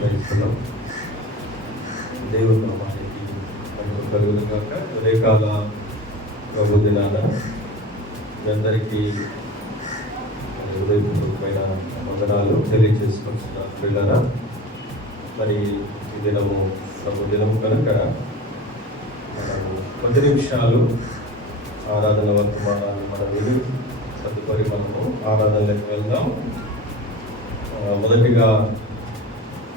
ప్రయత్నం దేవుని నామానికి మనకు కలుగును గాక. ఉదయకాల ప్రభు దినాన మీ అందరికీ హృదయపూర్వకమైన వందనాలు తెలియజేసుకుంటున్నాను పిల్లరా. మరి ఈ దినము ప్రభు దినం కనుక మనము 10 నిమిషాలు ఆరాధన వర్తమానాన్ని మనం విని తదుపరి మనము ఆరాధనలకు వెళ్దాం. మొదటిగా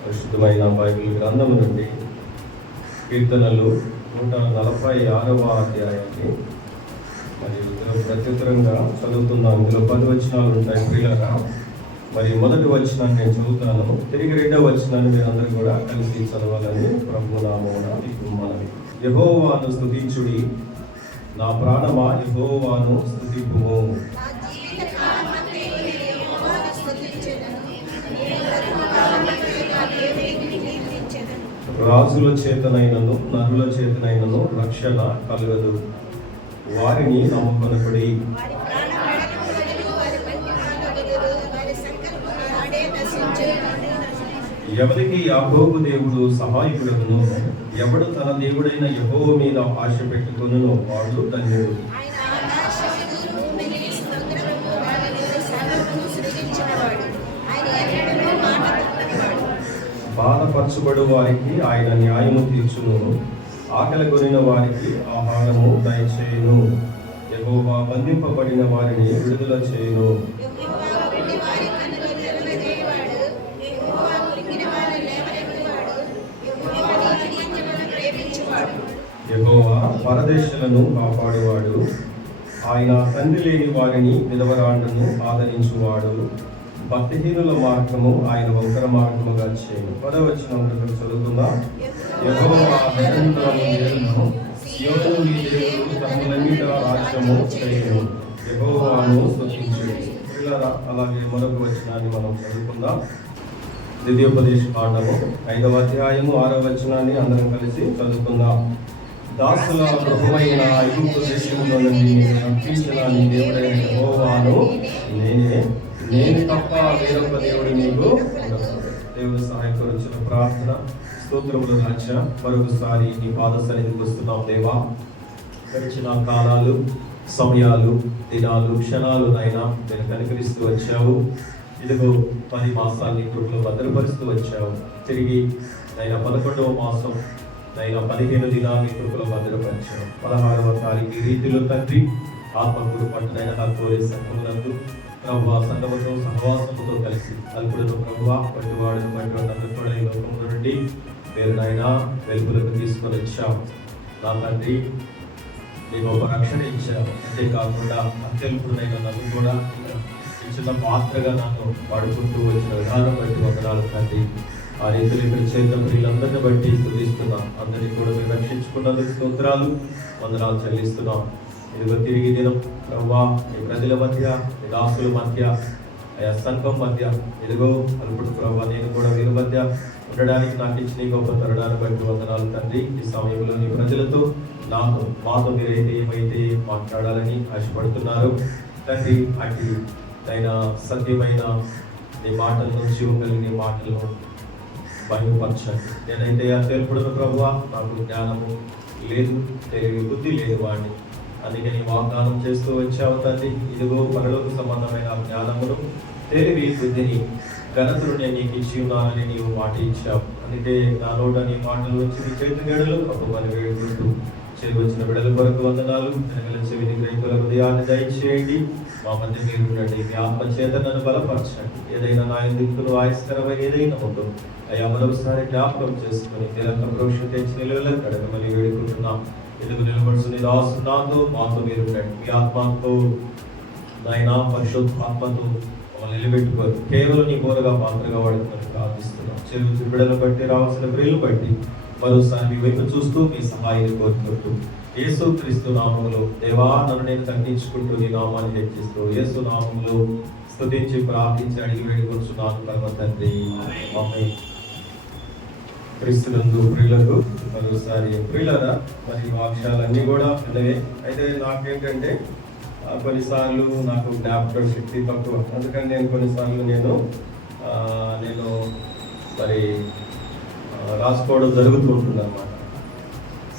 పరిశుద్ధమైన బైబిల్ గ్రంథం నుండి కీర్తనలు 146వ అధ్యాయాన్ని మరి ప్రత్యుత్తరంగా చదువుతున్నాను. ఇందులో 10 వచనాలు ఉంటాయి ప్రియులారా. మరి మొదటి వచనాన్ని నేను చదువుతాను, తిరిగి 2వ వచనాన్ని మీరు అందరూ కూడా కలిసి చదవాలని ప్రభు నామమున మీకు మనవి. యెహోవాను స్తుతించుడి, నా ప్రాణమా యెహోవాను స్తుతింపుము. రాజుల చేతనైనను నరుల చేతనైనను రక్షణ కలగదు, వారిని నమ్ముకొనకుడి. ఎవరికి యాకోబు దేవుడు సహాయకుడును, ఎవడు తన దేవుడైన యెహోవా మీద ఆశ పెట్టుకొనునో వాడు ధన్యుడు. బాధపరచబడు వారికి ఆయన న్యాయము తీర్చును, ఆకలి కొనిన వారికి ఆహారము దయచేయును. యెహోవా బంధింపబడిన వారిని విడుదల చేయును. యెహోవా పరదేశులను కాపాడువాడు, ఆయన తండ్రి లేని వారిని విధవరాండ్రను ఆదరించువాడు. భక్తిహీనుల మార్గము ఆయన వంకర మార్గముగా చేయను. 10వ వచనం చదువుకుందాం. యెహోవా నిరంతరము యేలును, సియోను నీ దేవుడు తమలన్నిట రాజ్యము చేయను. యెహోవాను స్తుతించుడి. అలాగే మరొక వచనాన్ని మనం చదువుకుందాం. ద్వితీయోపదేశ కాండము 5వ అధ్యాయము 6వ వచనాన్ని అందరం కలిసి చదువుకుందాం. దాసుల ప్రభువైన ఐగుప్తు దేశంలో నుండి నేను రక్షించిన నీ దేవుడైన యెహోవాను నేను తప్ప వేరొక దేవుడు నీకు ఉండదు. దేవుడు సహాయపరిచిన ప్రార్థన స్తోత్రములు రాజ. మరొకసారి నీ పాద సన్నిధికి వస్తున్నాం దేవా. గడిచిన కాలాలు, సమయాలు, దినాలు, క్షణాలు నైనా నేను కనికరిస్తూ వచ్చావు. ఇదిగో 10 మాసాలు నీ కృపలో భద్రపరుస్తూ వచ్చావు. తిరిగి నైనా 11వ మాసం నైనా 15 దినాలు నీ కృపలో భద్రపరిచావు. 16వ తారీఖు ఈ రీతిలో తండ్రి ఆత్మకూరు పట్టణైన హత్తోలి సంఘమునందు ప్రభువా సంఘముతో సహవాసముతో కలిసి అల్పుడును ప్రభువా పట్టువాడును పట్టువాడు కూడా ఈ లోకముల నుండి మీరు నాయనా వెలుగులకు తీసుకొని వచ్చావు. నా తండ్రి నీ గొప్ప రక్షణ ఇచ్చావు. అంతేకాకుండా అత్యల్పుడైన నన్ను కూడా చిన్న పాత్రగా నన్ను వాడుకుంటూ వచ్చిన విధానం బట్టి వందనాలు తండ్రి. ఆ రీతిలో ఇక్కడ చేత వీళ్ళందరిని బట్టి స్తుతిస్తున్నాం. అందరినీ కూడా మీరు రక్షించుకున్నందుకు స్తోత్రాలు, వందనాలు చెల్లిస్తున్నాం. ఇదిగో తిరిగి దినం ప్రభువా ఈ ప్రజల మధ్య, ఈ దాసుల మధ్య, ఆయా సంఘం మధ్య ఇదిగో అల్పుడు ప్రభువా నేను కూడా వీరి మధ్య ఉండడానికి నాకు ఇచ్చిన గొప్ప తరుణాన్ని బట్టి వందనాలు తండ్రి. ఈ సమయంలో నీ ప్రజలతో మాతో మీరైతే ఏమైతే మాట్లాడాలని ఆశపడుతున్నారు తండ్రి, అటు అయినా సత్యమైన నీ మాటలను, జీవం కలిగిన మాటలను బయలుపరచండి. నేనైతే తెలుపుడును ప్రభువా నాకు జ్ఞానము లేదు, తెలివి బుద్ధి లేదు వాడిని, అందుకే నీ వాగ్దానం చేస్తూ వచ్చావు తండ్రి. ఇదిగో పరలోక సంబంధమైన జ్ఞానమును, తెలివి, బుద్ధిని, ఘనతను నేను నీకు ఇచ్చి ఉన్నానని నీవు మాట ఇచ్చావు. అందుకే నా నోట నీ మాటల నుంచి నీ చేతి గడలు ప్రభువాన్ని వేడుకుంటూ చేరి వచ్చిన బిడ్డల కొరకు వందనాలు. చెవిని గ్రహితుల హృదయాన్ని దయచేయండి. మా మధ్య మీరు ఉండండి. మీ ఆత్మ చేత నన్ను బలపరచండి. ఏదైనా నా ఎందుకు ఆయస్కరమైన ఏదైనా ఉందో అయ్యా మరొకసారి జ్ఞాపకం చేసుకుని నిరంతర భవిష్యత్తు తెచ్చి నిలవలకు కడగమని వేడుకుంటున్నాం. ఎందుకు నిలబడుతుంది దాసు నాతో మాతో మీరు ఉండండి. మీ ఆత్మతో నాయనా పరిశుద్ధాత్మతో మమ్మల్ని నిలబెట్టుకోరు. కేవలం నీ కోరగా పాత్రగా వాడుకొని ప్రార్థిస్తున్నాం. చెరువు బిడ్డలను బట్టి రావాల్సిన ప్రియులు బట్టి మరోసారి మీ వైపు చూస్తూ మీ సహాయాన్ని కోరుకుంటూ యేసు క్రీస్తు నామములో దేవా నన్ను నేను తగ్గించుకుంటూ నీ నామాన్ని హెచ్చిస్తూ యేసు నామములో స్తుతించి ప్రార్థించి అడిగి వేడుకొంచున్నాను పరమ తండ్రి. ఆమేన్. క్రీస్తునందు ప్రియులకు మరోసారి ప్రియులరా, మరి వాక్యాలన్నీ కూడా ఉన్నవే. అయితే నాకేంటంటే కొన్నిసార్లు నాకు జ్ఞాపక శక్తి తక్కువ. అందుకని నేను కొన్నిసార్లు నేను మరి రాసుకోవడం జరుగుతూ ఉంటుంది అన్నమాట.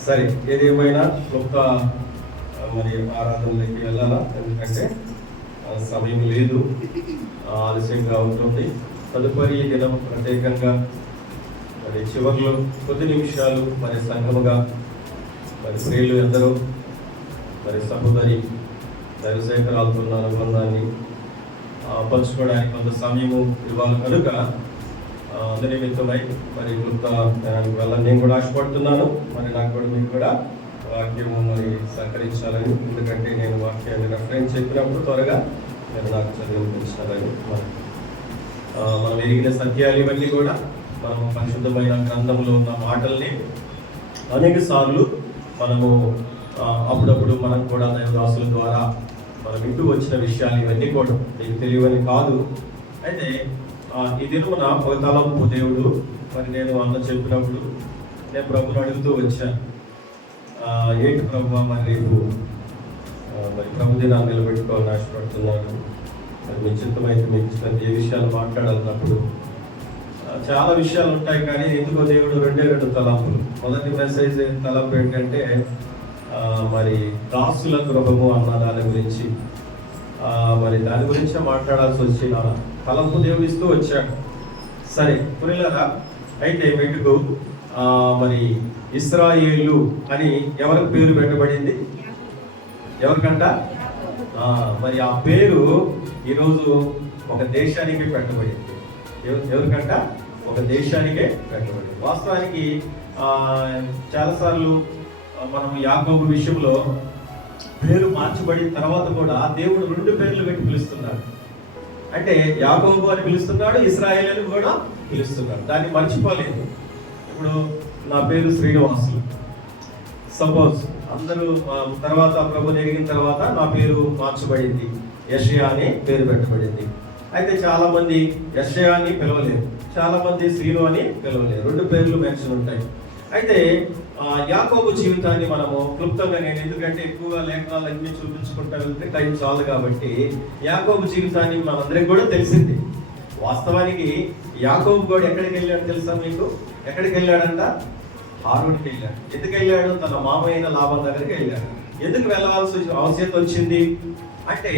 సరే, ఏదేమైనా క్లుప్త మరి ఆరాధనలోకి వెళ్ళాలా, ఎందుకంటే సమయం లేదు, ఆలస్యంగా ఉంటుంది. తదుపరి దినం ప్రత్యేకంగా మరి చివరిలో కొద్ది నిమిషాలు మరి సంఘముగా మరి ప్రియులు ఎందరో మరి సహోదరి దైవశేఖరాలతో ఉన్న అనుబంధాన్ని పంచుకోవడానికి కొంత సమయము ఇవ్వాలి కనుక నిమిత్తమై మరి క్లుప్త వెళ్ళని నేను కూడా ఆశపడుతున్నాను. మరి నాకు కూడా మీకు కూడా వాక్యము మరి సహకరించాలని, ఎందుకంటే నేను వాక్యాన్ని రెఫరెన్స్ చెప్పినప్పుడు త్వరగా మీరు నాకు చదివించాలని. మనం ఎరిగిన సత్యాలు ఇవన్నీ కూడా మనం పరిశుద్ధమైన గ్రంథంలో ఉన్న మాటల్ని అనేక సార్లు మనము అప్పుడప్పుడు మనం కూడా దైవదాసుల ద్వారా మనం వింటూ వచ్చిన విషయాలు ఇవన్నీ కూడా మీకు తెలియవని కాదు. అయితే ఈ దినమున ఒక తలంపు దేవుడు మరి నేను అన్న చెప్పినప్పుడు నేను ప్రభుని అడుగుతూ వచ్చాను, ఏంటి ప్రభు మరి రేపు మరి ప్రభు దినాన్ని నిలబెట్టుకోవాలని ఆశపడుతున్నాను. మరి మీ చిత్తమైతే మీకు ఇష్టం ఏ విషయాలు మాట్లాడాలన్నప్పుడు చాలా విషయాలు ఉంటాయి, కానీ ఎందుకో దేవుడు రెండు తలంపులు. మొదటి మెసేజ్ తలంపు ఏంటంటే మరి దాసుల గృహము అన్న దాని గురించి, మరి దాని గురించే మాట్లాడాల్సి వచ్చిన తలంపు దేవుడు ఇస్తూ వచ్చాడు. సరే పురిలరా, అయితే మెట్టుకు మరి ఇశ్రాయేలు అని ఎవరికి పేరు పెట్టబడింది? ఎవరికంట? మరి ఆ పేరు ఈరోజు ఒక దేశానికి పెట్టబడింది. ఎవరికంట? ఒక దేశానికే పెట్టబడింది. వాస్తవానికి చాలాసార్లు మనం యాకోబు విషయంలో పేరు మార్చబడిన తర్వాత కూడా దేవుడు రెండు పేర్లు పెట్టి పిలుస్తున్నాడు. అంటే యాకోబు అని పిలుస్తున్నాడు, ఇశ్రాయేలు అని కూడా పిలుస్తున్నాడు. దాన్ని మర్చిపోలేదు. ఇప్పుడు నా పేరు శ్రీనివాసులు, సపోజ్ అందరూ తర్వాత ప్రభుని ఎరిగిన తర్వాత నా పేరు మార్చబడింది, యెషయా అని పేరు పెట్టబడింది. అయితే చాలా మంది యెషయా అని పిలవలేరు, చాలా మంది శ్రీను అని పిలవలేరు, రెండు పేర్లు మెన్షన్ ఉంటాయి. అయితే యాకోబు జీవితాన్ని మనము క్లుప్తంగా, నేను ఎందుకంటే ఎక్కువగా లేఖనాలు అన్ని చూపించుకుంటా వెళ్తే టైం చాలు కాబట్టి యాకోబు జీవితాన్ని మనందరికి కూడా తెలిసింది. వాస్తవానికి యాకోబు కూడా ఎక్కడికి వెళ్ళాడు తెలుసా మీకు? ఎక్కడికి వెళ్ళాడంట? హారోనికి వెళ్ళాడు. ఎందుకు వెళ్ళాడు? తన మామయ్య లాభం దగ్గరికి వెళ్ళాడు. ఎందుకు వెళ్ళవలసి అవసరం వచ్చింది అంటే,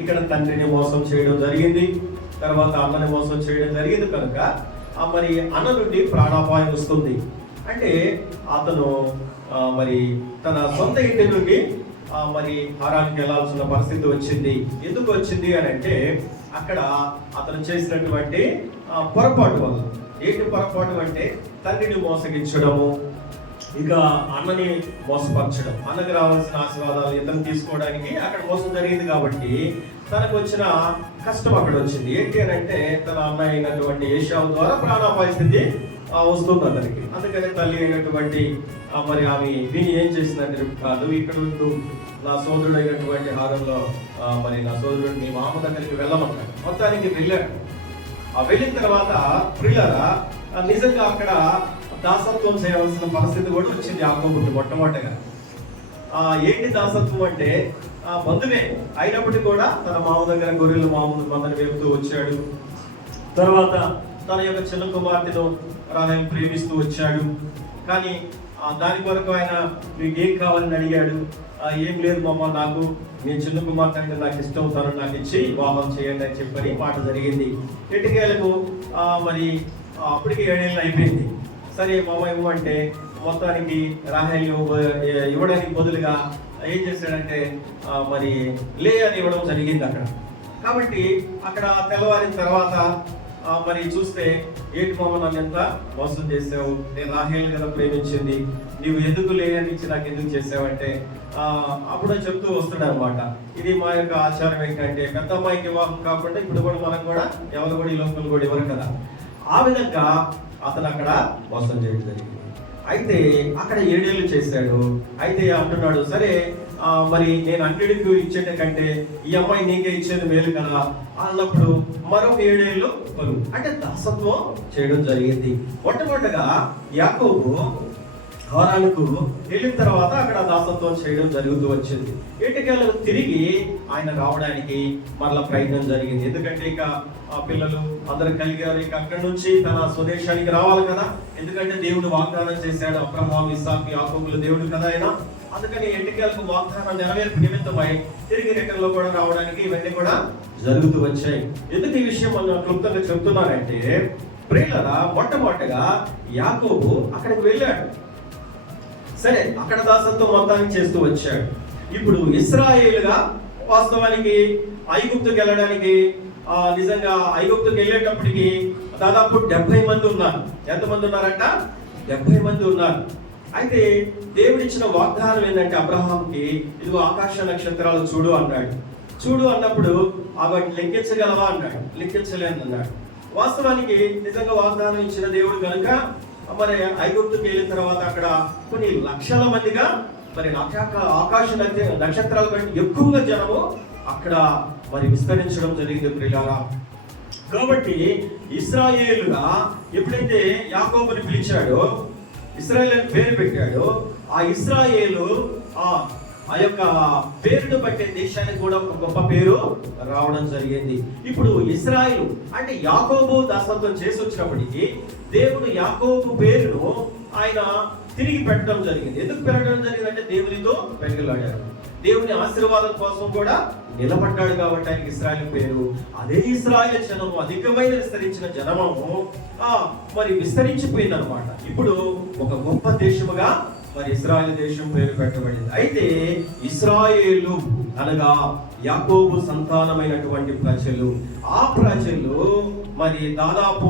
ఇక్కడ తండ్రిని మోసం చేయడం జరిగింది, తర్వాత అన్నని మోసం చేయడం జరిగింది కనుక మరి అన్న నుండి ప్రాణాపాయం వస్తుంది. అంటే అతను మరి తన సొంత ఇంటి నుండి మరి హారానికి వెళ్ళాల్సిన పరిస్థితి వచ్చింది. ఎందుకు వచ్చింది అని అంటే, అక్కడ అతను చేసినటువంటి పొరపాటు వల్ల. ఏంటి పొరపాటు అంటే, తండ్రిని మోసగించడము, ఇక అన్నని మోసపరచడం. అన్నకి రావాల్సిన ఆశీర్వాదాలు ఇతను తీసుకోవడానికి అక్కడ మోసం జరిగింది కాబట్టి తనకు వచ్చిన కష్టం అక్కడ వచ్చింది. ఏంటి అని అంటే, తన అన్న అయినటువంటి ఏశావు ద్వారా ప్రాణాపాయ స్థితి వస్తుంది అతనికి. అందుకని తల్లి అయినటువంటి మరి ఆమె విని ఏం చేసిందంటే, నువ్వు ఇక్కడ నా సోదరుడు అయినటువంటి హారంలో మరి నా సోదరుడు మీ మామ దగ్గరికి వెళ్ళమంటాడు. మొత్తానికి వెళ్ళాడు. వెళ్ళిన తర్వాత ప్రియులారా, నిజంగా అక్కడ దాసత్వం చేయవలసిన పరిస్థితి కూడా వచ్చింది యాకోబుకి మొట్టమొదటిగా. ఏంటి దాసత్వం అంటే, బంధువే అయినప్పటికీ కూడా తన మామ దగ్గర గొర్రెలు మామూలు మందని వేపుతూ వచ్చాడు. తర్వాత తన యొక్క చిన్న కుమార్తెను రాహేలు ప్రేమిస్తూ వచ్చాడు. కానీ దాని కొరకు ఆయన మీకు ఏం కావాలని అడిగాడు. ఏం లేదు మామ, నాకు నీ చిన్న కుమార్తె అంటే నాకు ఇష్టం, తను నాకు ఇచ్చి వివాహం చేయండి అని చెప్పని మాట జరిగింది. ఎటుకేలకు మరి అప్పటికి 7 ఏళ్ళు అయిపోయింది. సరే మామ ఇవ్వమంటే మొత్తానికి రాహేలు ఇవ్వడానికి బదులుగా ఏం చేశాడంటే మరి లే అని ఇవ్వడం జరిగింది అక్కడ. కాబట్టి అక్కడ తెల్లవారిన తర్వాత మరి చూస్తే, ఏంటి మామ నన్ను ఎంత మోసం చేసావు, నేను రాహేలు కదా ప్రేమించింది, నీవు ఎందుకు లేని ఇచ్చి నాకు ఎందుకు చేసావంటే అప్పుడు చెప్తూ వస్తున్నాడు అనమాట. ఇది మా యొక్క ఆచారం ఏంటంటే, పెద్ద అమ్మాయికి వివాహం కాకుండా ఇప్పుడు కూడా మనం కూడా ఎవరు కూడా ఈ లోకలు కూడా ఇవ్వరు కదా. ఆ విధంగా అతను అక్కడ మోసం చేయడం జరిగింది. అయితే అక్కడ 7 ఏళ్ళు చేశాడు. అయితే అంటున్నాడు, సరే మరి నేను అన్నిటికి ఇచ్చేట కంటే ఈ అమ్మాయి నీకే ఇచ్చేది మేలు కదా అన్నప్పుడు మరొక 7 ఏళ్ళు అంటే దాసత్వం చేయడం జరిగింది. మొట్టమొదటిగా యాకోబు హారానుకు వెళ్ళిన తర్వాత అక్కడ దాసత్వం చేయడం జరుగుతూ వచ్చింది. ఎటుకేలకు తిరిగి ఆయన రావడానికి మరలా ప్రయత్నం జరిగింది. ఎందుకంటే ఇక ఆ పిల్లలు అందరూ కలిగారు. ఇక అక్కడి నుంచి తన స్వదేశానికి రావాలి కదా. ఎందుకంటే దేవుడు వాగ్దానం చేశాడు, అబ్రహాం, ఇస్సాకు, యాకోబుల దేవుడు కదా ఆయన. అందుకని ఎటుకేలకు వాగ్దానం నెరవేర్పు నిమిత్తమై తిరిగి రిటర్న్ లో కూడా రావడానికి ఇవన్నీ కూడా జరుగుతూ వచ్చాయి. ఎందుకు ఈ విషయం మనం క్లుప్తంగా చెప్తున్నారంటే, ప్రియులారా, మొట్టమొదటిగా యాకోబు అక్కడికి వెళ్ళాడు. సరే, అక్కడ దాసత్వం మొత్తానికి చేస్తూ వచ్చాడు. ఇప్పుడు ఇశ్రాయేలుగా వాస్తవానికి ఐగుప్తుకి వెళ్ళడానికి నిజంగా ఐగుప్తుకి వెళ్ళేటప్పటికి దాదాపు 70 మంది ఉన్నారు. ఎంతమంది ఉన్నారంట? 70 మంది ఉన్నారు. అయితే దేవుడిచ్చిన వాగ్దానం ఏంటంటే అబ్రహాంకి, ఇదిగో ఆకాశ నక్షత్రాలు చూడు అన్నాడు. చూడు అన్నప్పుడు వాటిని లెక్కించగలవా అన్నాడు. లెక్కించలేని అన్నాడు. వాస్తవానికి నిజంగా వాగ్దానం ఇచ్చిన దేవుడు కనుక మరి ఐగుప్తుకి వెళ్ళిన తర్వాత అక్కడ కొన్ని లక్షల మందిగా మరి ఆకాశ నక్షత్రాల కంటే ఎక్కువగా జనము అక్కడ మరి విస్తరించడం జరిగింది ప్రియులారా. కాబట్టి ఇశ్రాయేలుగా ఎప్పుడైతే యాకోబుని పిలిచాడో, ఇశ్రాయేలు అని పేరు పెట్టాడో, ఆ ఇశ్రాయేలు ఆ యొక్క పేరును బట్టే దేశానికి కూడా ఒక గొప్ప పేరు రావడం జరిగింది. ఇప్పుడు ఇశ్రాయేలు అంటే యాకోబు దాసత్వం చేసి వచ్చినప్పటికీ దేవుడు యాకోబు పేరును ఆయన తిరిగి పెట్టడం జరిగింది. ఎందుకు పెట్టడం జరిగింది అంటే దేవునితో పెంగలాడారు, దేవుని ఆశీర్వాదం కోసం కూడా నిలబడ్డాడు కాబట్టి ఆయనకి ఇశ్రాయేలు పేరు. అదే ఇశ్రాయేలు జనము అధికమైన విస్తరించిన జనము మరి విస్తరించిపోయింది అనమాట. ఇప్పుడు ఒక గొప్ప దేశముగా మరి ఇశ్రాయేలు దేశం పేరు పెట్టబడింది. అయితే ఇశ్రాయేలు అనగా యాకోబు సంతానమైనటువంటి ప్రజలు, ఆ ప్రజలు మరి దాదాపు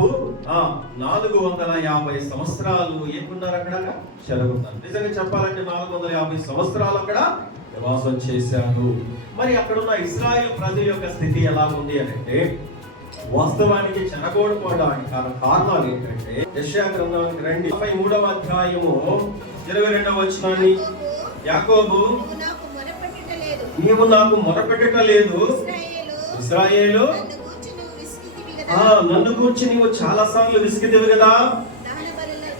450 సంవత్సరాలు ఏమున్నారు అక్కడ? చెరగొన్నారు. నిజంగా చెప్పాలంటే 450 సంవత్సరాలు అక్కడ నివాసం చేశారు. మరి అక్కడ ఉన్న ఇశ్రాయేలు ప్రజల యొక్క స్థితి ఎలా ఉంది అంటే, వాస్తవానికి చెరగొట్టుకోవడానికి కారణాలు ఏంటంటే, యెషయా గ్రంథానికి రండి, 33వ అధ్యాయము 22వ వచనాన్ని. యాకోబు, నీవు నాకు మొరపెట్టలేదు, ఇశ్రాయేలు నన్ను గూర్చి నీవు చాలా సార్లు విసిగితివి కదా.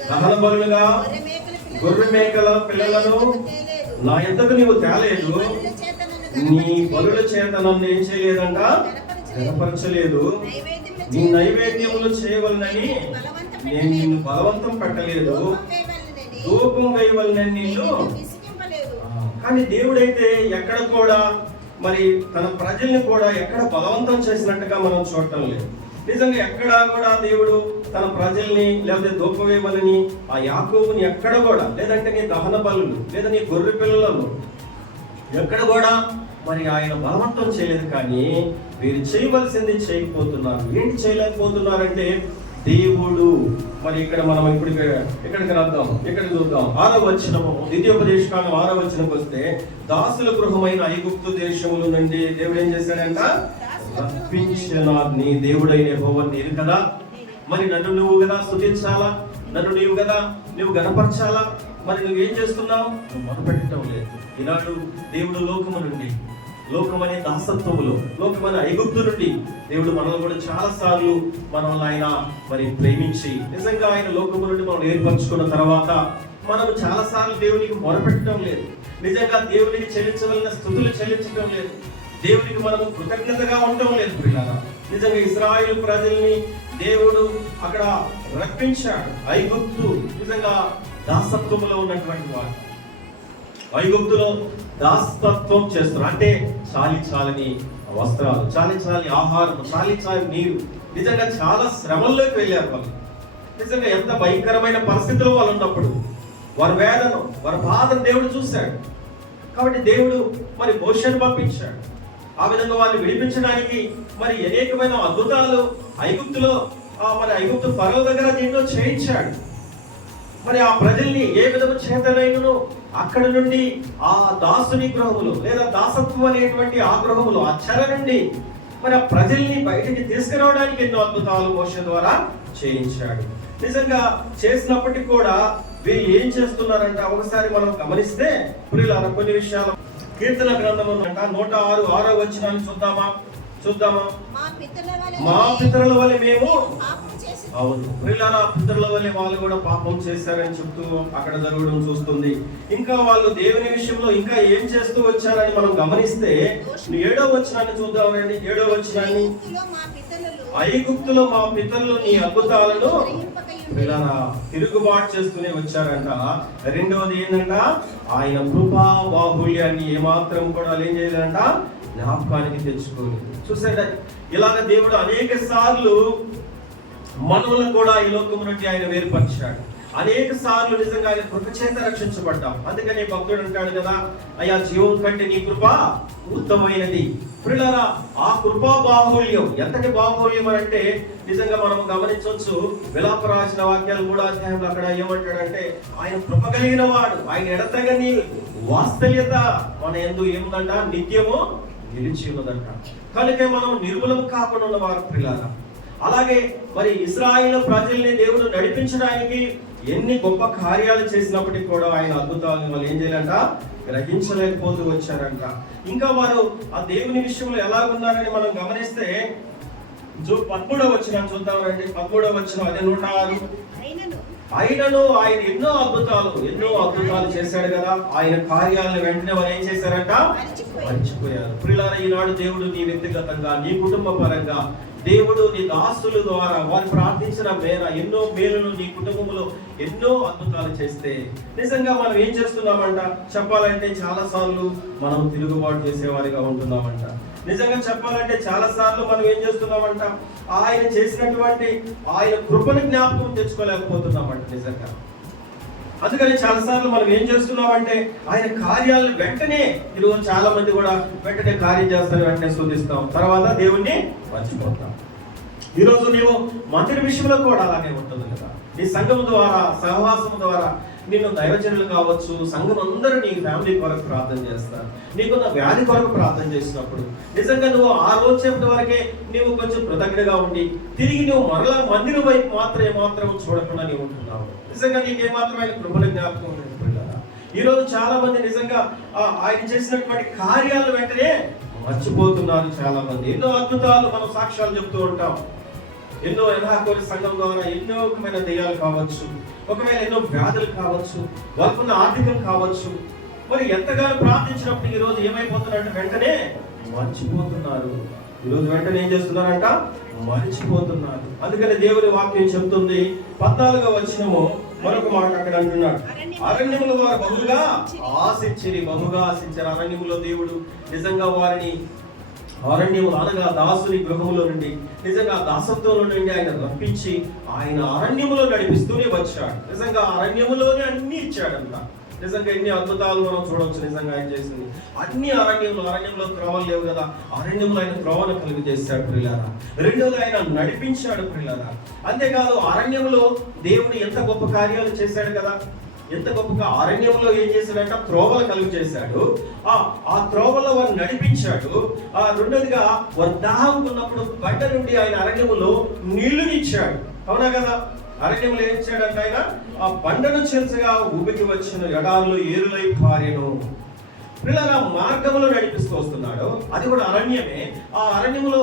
దహన బలులుగా గొర్రె మేకల పిల్లలను నా యొద్దకు నీవు తేలేదు, నీ బలుల చేత నన్ను ఏం చేయలేదంట? గనపరచలేదు. నీ నైవేద్యములు చేయవలనని నేను నిన్ను బలవంతం పెట్టలేదు, ధూపం వేయవలనని నిన్ను. కానీ దేవుడైతే ఎక్కడ కూడా మరి తన ప్రజల్ని కూడా ఎక్కడ బలవంతం చేసినట్టుగా మనం చూడటం లేదు. నిజంగా ఎక్కడ కూడా దేవుడు తన ప్రజల్ని లేకపోతే ధూపం వేయవలని ఆ యాకోబుని ఎక్కడ కూడా, లేదంటే నీ దహన బలులు లేదా నీ గొర్రె పిల్లలను ఎక్కడ కూడా మరి ఆయన బలవంతం చేయలేదు. కానీ వీరు చేయవలసింది చేయకపోతున్నారు. ఏంటి చేయలేకపోతున్నారంటే, దేవుడు మరి ఇక్కడ మనం ఇక్కడికి రాద్దాం, ఇక్కడ చూద్దాం. 6వ వచనము, ద్వితీయోపదేశకాండం 6వ వచనంకి వస్తే, దాసుల గృహమైన ఐగుప్తు దేశముల నుండి దేవుడు ఏం చేశాడంట? రప్పించిన నీ దేవుడైన యెహోవా నేను కదా. మరి నన్ను నువ్వు కదా స్తుతించాలా, నన్ను నీవు కదా నువ్వు గణపరచాలా. మరి నువ్వేం చేస్తున్నావు? నువ్వు మొదలుపెట్టడం లేదు. ఈనాడు దేవుడు లోకమనే దాసత్వములో, లోకమనే ఐగుప్తు నుండి దేవుడు మనల్ని కూడా చాలా సార్లు మనల్ని ఆయన మరి ప్రేమించి, నిజంగా ఆయన లోకము నుండి మనం ఏర్పరచుకున్న తర్వాత మనం చాలా సార్లు దేవునికి మొరపెట్టడం లేదు. నిజంగా దేవునికి చెల్లించవలసిన స్తుతులు చెల్లించడం లేదు. దేవునికి మనము కృతజ్ఞతగా ఉండడం లేదు. పిల్లల నిజంగా ఇశ్రాయేలు ప్రజల్ని దేవుడు అక్కడ రప్పించాడు. ఐగుప్తు నిజంగా దాసత్వములో ఉన్నటువంటి వారు, ఐగుప్తులో దాసత్వం చేస్తున్నారు. అంటే చాలని వస్త్రాలు, చాలని ఆహారం, చాలని నీరు, నిజంగా చాలా శ్రమల్లోకి వెళ్ళారు వాళ్ళు. నిజంగా ఎంత భయంకరమైన పరిస్థితుల్లో వాళ్ళు ఉన్నప్పుడు వారి వేదన, వారి బాధను దేవుడు చూశాడు. కాబట్టి దేవుడు మరి మోషేను పంపించాడు. ఆ విధంగా వాళ్ళని విడిపించడానికి మరి అనేకమైన అద్భుతాలు ఐగుప్తులో మరి ఐగుప్తు ఫరో దగ్గర ఎన్నో చేయించాడు. మరి ఆ ప్రజల్ని ఏ విధము చేతనైనను అక్కడ నుండి ఆ దాసుని గృహములు లేదా దాసత్వం అనేటువంటి ఆ గృహములు, ఆ చెర నుండి మరి ఆ ప్రజల్ని బయటికి తీసుకురావడానికి ఎన్నో అద్భుతాలు మోషే ద్వారా చేయించాడు. నిజంగా చేసినప్పటికీ కూడా వీళ్ళు ఏం చేస్తున్నారంట ఒకసారి మనం గమనిస్తే ప్రియులారా, కొన్ని విషయాలు కీర్తన గ్రంథము 106వ వచనాన్ని చూద్దామా? మా పితరుల వలె మేము అవును ప్రియులారా, పితరుల వల్లే వాళ్ళు కూడా పాపం చేశారని చెప్తూ అక్కడ జరగడం చూస్తుంది. ఇంకా వాళ్ళు దేవుని విషయంలో ఇంకా ఏం చేస్తూ వచ్చారని మనం గమనిస్తే 7వ వచనాన్ని చూద్దాం రండి. 7వ వచనాన్ని, ఐగుప్తులో మా పితరులు నీ అద్భుతాలను పిల్లరా తిరుగుబాటు చేస్తూనే వచ్చారంట. రెండవది ఏంటంట, ఆయన కృపా బాహుళ్యాన్ని ఏమాత్రం కూడా ఏం చేయాలంట, జ్ఞాపకానికి తెచ్చుకోలేదు. చూసారా, ఇలాగ దేవుడు అనేక సార్లు మనవులను కూడా ఈ లోకం నుండి ఆయన వేరుపరిచాడు. అనేక సార్లు నిజంగా ఆయన కృప చేత రక్షించబడ్డాం. అందుకని భక్తుడు అంటాడు కదా, అయ్యా జీవం కంటే నీ కృప ఉత్తమైనది. ప్రియులారా, ఆ కృపా బాహుళ్యం ఎంతటి బాహుళ్యం అంటే నిజంగా మనం గమనించవచ్చు. విలాప రాసిన వాక్యాలు 3వ అధ్యాయంలో అక్కడ ఏమంటాడంటే, ఆయన కృప కలిగిన వాడు, ఆయన ఎడతగని వాత్సల్యత మన యందు ఏముందంట, నిత్యము నిలిచి ఉన్నదంట. కనుక మనం నిర్మూలం కాకుండా ఉన్నవారు ప్రియులారా. అలాగే మరి ఇశ్రాయేలు ప్రజల్ని దేవుడు నడిపించడానికి ఎన్ని గొప్ప కార్యాలు చేసినప్పటికీ కూడా ఆయన అద్భుతాలను వాళ్ళు ఏం చేయాలంట, గ్రహించలేకపోతూ వచ్చారంట. ఇంకా వారు ఆ దేవుని విషయంలో ఎలా ఉన్నారని మనం గమనిస్తే 13వ వచనం చూద్దాం రండి. 13వ వచనం, అదే 106. అయినను ఆయన ఎన్నో అద్భుతాలు చేశాడు కదా, ఆయన కార్యాలను వెంటనే వారు ఏం చేశారంట, మర్చిపోయారు. ప్రియులారా, ఈనాడు దేవుడు నీ వ్యక్తిగతంగా, నీ కుటుంబ పరంగా దేవుడు నీ దాసుల ద్వారా వారు ప్రార్థించిన మేర ఎన్నో మేలును నీ కుటుంబంలో ఎన్నో అద్భుతాలు చేస్తే నిజంగా మనం ఏం చేస్తున్నామంట చెప్పాలంటే చాలా సార్లు మనం తిరుగుబాటు చేసేవారిగా ఉంటున్నామంట. నిజంగా చెప్పాలంటే చాలా సార్లు మనం ఏం చేస్తున్నామంట, ఆయన చేసినటువంటి ఆయన కృపను జ్ఞాపకం తెచ్చుకోలేకపోతున్నామంట నిజంగా. అందుకని చాలా సార్లు మనం ఏం చేస్తున్నామంటే ఆయన కార్యాలను వెంటనే, ఈరోజు చాలా మంది కూడా వెంటనే కార్యం చేస్తారు, వెంటనే స్తుతిస్తాం, తర్వాత దేవుణ్ణి మర్చిపోతాం. ఈరోజు నీవు మందిర విషయంలో కూడా అలాగే ఉంటుంది కదా. నీ సంఘం ద్వారా, సహవాసం ద్వారా నిన్ను దైవజనులు కావచ్చు, సంఘం అందరూ నీ ఫ్యామిలీ కొరకు ప్రార్థన చేస్తారు. నీకున్న వ్యాధి కొరకు ప్రార్థన చేసినప్పుడు నిజంగా నువ్వు ఆ రోజు చెప్పిన వరకే నీవు కొంచెం కృతజ్ఞతగా ఉండి తిరిగి నువ్వు మరలా మందిరం వైపు మాత్రం చూడకుండా నీవు ఉంటున్నావు. నిజంగా నీకేమాత్రమైన కృపణ జ్ఞాపకం లేదు. ఈ రోజు చాలా మంది నిజంగా ఆయన చేసినటువంటి కార్యాలు వెంటనే మర్చిపోతున్నారు. చాలా మంది ఎన్నో అద్భుతాలు మనం సాక్ష్యాలు చెప్తూ ఉంటాం. ఎన్నో ఎలాగోని సంఘం ద్వారా ఎన్నో రకమైన దెయ్యాలు కావచ్చు, ఒకవేళ ఎన్నో వ్యాధులు కావచ్చు, వాళ్ళకున్న ఆర్థికం కావచ్చు, మరి ఎంతగానో ప్రార్థించినప్పుడు ఈ రోజు ఏమైపోతున్నారంటే వెంటనే మర్చిపోతున్నారు. ఈరోజు వెంటనే ఏం చేస్తున్నారంట, మర్చిపోతున్నారు. అందుకని దేవుని వాక్యం చెప్తుంది 14వ వచనము మరొక మాట అక్కడ అంటున్నాడు, అరణ్యముల వారు బహుగా ఆశించారు. అరణ్యములో దేవుడు నిజంగా వారిని అరణ్యములు అనగా దాసుని గృహములో నుండి నిజంగా దాసత్వంలో నుండి ఆయన రప్పించి ఆయన అరణ్యములో నడిపిస్తూనే వచ్చాడు. నిజంగా అరణ్యములోనే అన్ని ఇచ్చాడంట. నిజంగా ఎన్ని అద్భుతాలు మనం చూడవచ్చు. నిజంగా ఆయన చేసింది అన్ని అరణ్యంలో త్రోవలు లేవు కదా, అరణ్యంలో ఆయన త్రోవను కలిగి చేశాడు ప్రియులారా. రెండోది ఆయన నడిపించాడు ప్రియులారా. అంతేకాదు అరణ్యంలో దేవుడు ఎంత గొప్ప కార్యాలు చేశాడు కదా, ఎంత గొప్పగా అరణ్యంలో ఏం చేశాడంట, త్రోవలు కలుగు చేశాడు. ఆ త్రోవలో వారు నడిపించాడు. రెండోదిగా వారు దాహం ఉన్నప్పుడు బండ నుండి ఆయన అరణ్యములో నీళ్లునిచ్చాడు. అవునా కదా, అరణ్యంలో ఏం ఇచ్చాడంట, ఆయన ఆ బండను చెంచగా ఊపికి వచ్చిన ఎడారులు ఏరులై పారెను. పిల్లల మార్గంలో నడిపిస్తూ వస్తున్నాడు, అది కూడా అరణ్యమే. ఆ అరణ్యములో